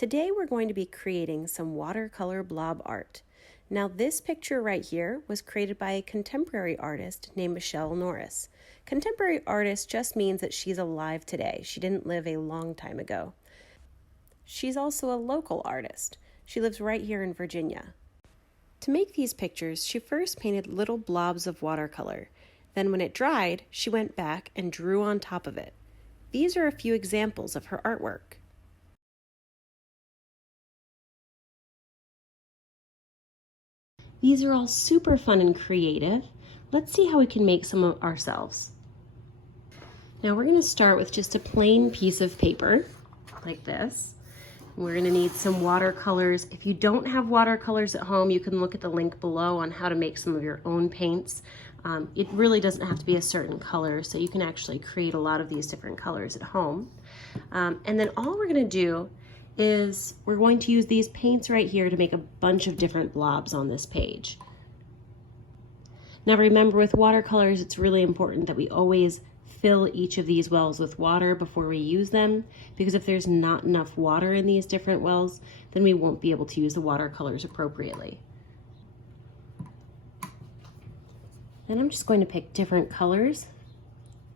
Today we're going to be creating some watercolor blob art. Now this picture right here was created by a contemporary artist named Michelle Norris. Contemporary artist just means that she's alive today. She didn't live a long time ago. She's also a local artist. She lives right here in Virginia. To make these pictures, she first painted little blobs of watercolor. Then when it dried, she went back and drew on top of it. These are a few examples of her artwork. These are all super fun and creative. Let's see how we can make some of ourselves. Now we're going to start with just a plain piece of paper like this. We're going to need some watercolors. If you don't have watercolors at home, you can look at the link below on how to make some of your own paints. It really doesn't have to be a certain color, so you can actually create a lot of these different colors at home. And then all we're going to do is we're going to use these paints right here to make a bunch of different blobs on this page. Now remember, with watercolors, it's really important that we always fill each of these wells with water before we use them, because if there's not enough water in these different wells, then we won't be able to use the watercolors appropriately. Then I'm just going to pick different colors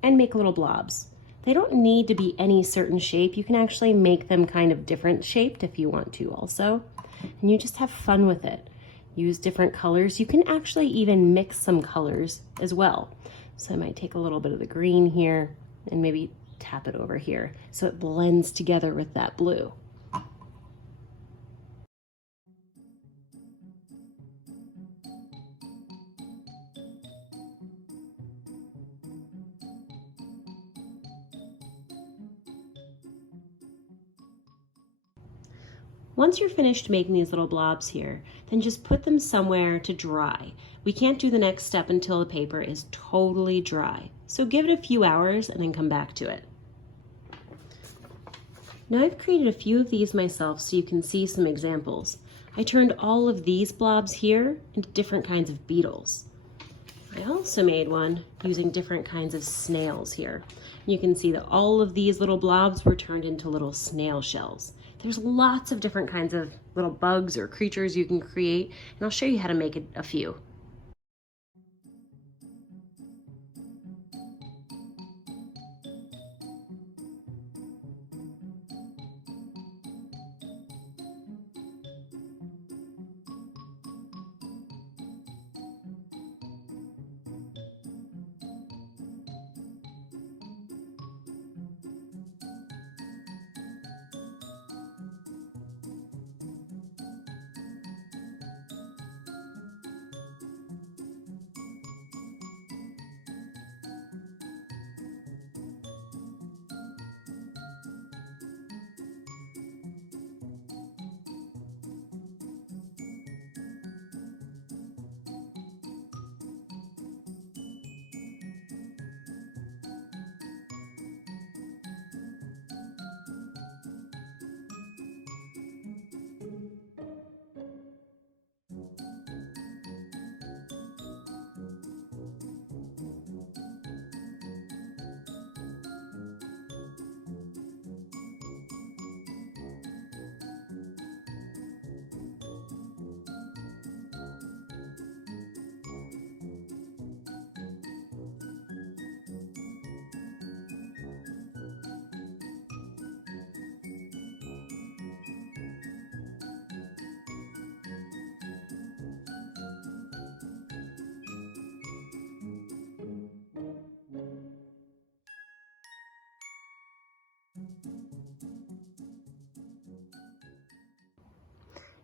and make little blobs. They don't need to be any certain shape. You can actually make them kind of different shaped if you want to also. And you just have fun with it. Use different colors. You can actually even mix some colors as well. So I might take a little bit of the green here and maybe tap it over here so it blends together with that blue. Once you're finished making these little blobs here, then just put them somewhere to dry. We can't do the next step until the paper is totally dry. So give it a few hours and then come back to it. Now I've created a few of these myself so you can see some examples. I turned all of these blobs here into different kinds of beetles. I also made one using different kinds of snails here. You can see that all of these little blobs were turned into little snail shells. There's lots of different kinds of little bugs or creatures you can create, and I'll show you how to make a few.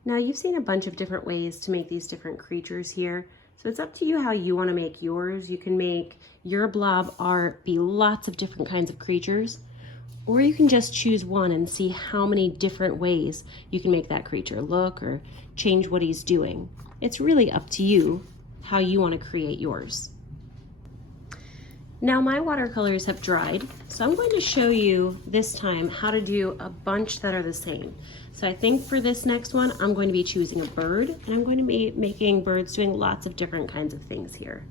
Now you've seen a bunch of different ways to make these different creatures here, so it's up to you how you want to make yours. You can make your blob art be lots of different kinds of creatures, or you can just choose one and see how many different ways you can make that creature look or change what he's doing. It's really up to you how you want to create yours. Now my watercolors have dried, so I'm going to show you this time how to do a bunch that are the same. So I think for this next one, I'm going to be choosing a bird, and I'm going to be making birds doing lots of different kinds of things here.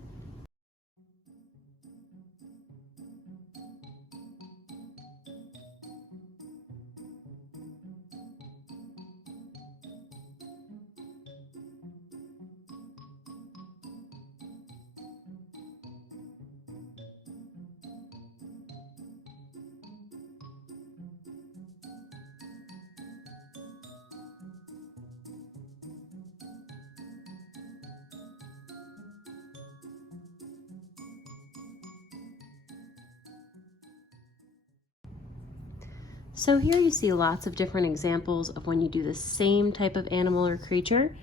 So here you see lots of different examples of when you do the same type of animal or creature.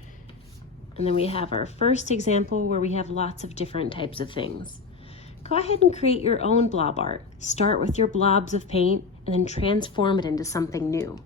And then we have our first example where we have lots of different types of things. Go ahead and create your own blob art. Start with your blobs of paint and then transform it into something new.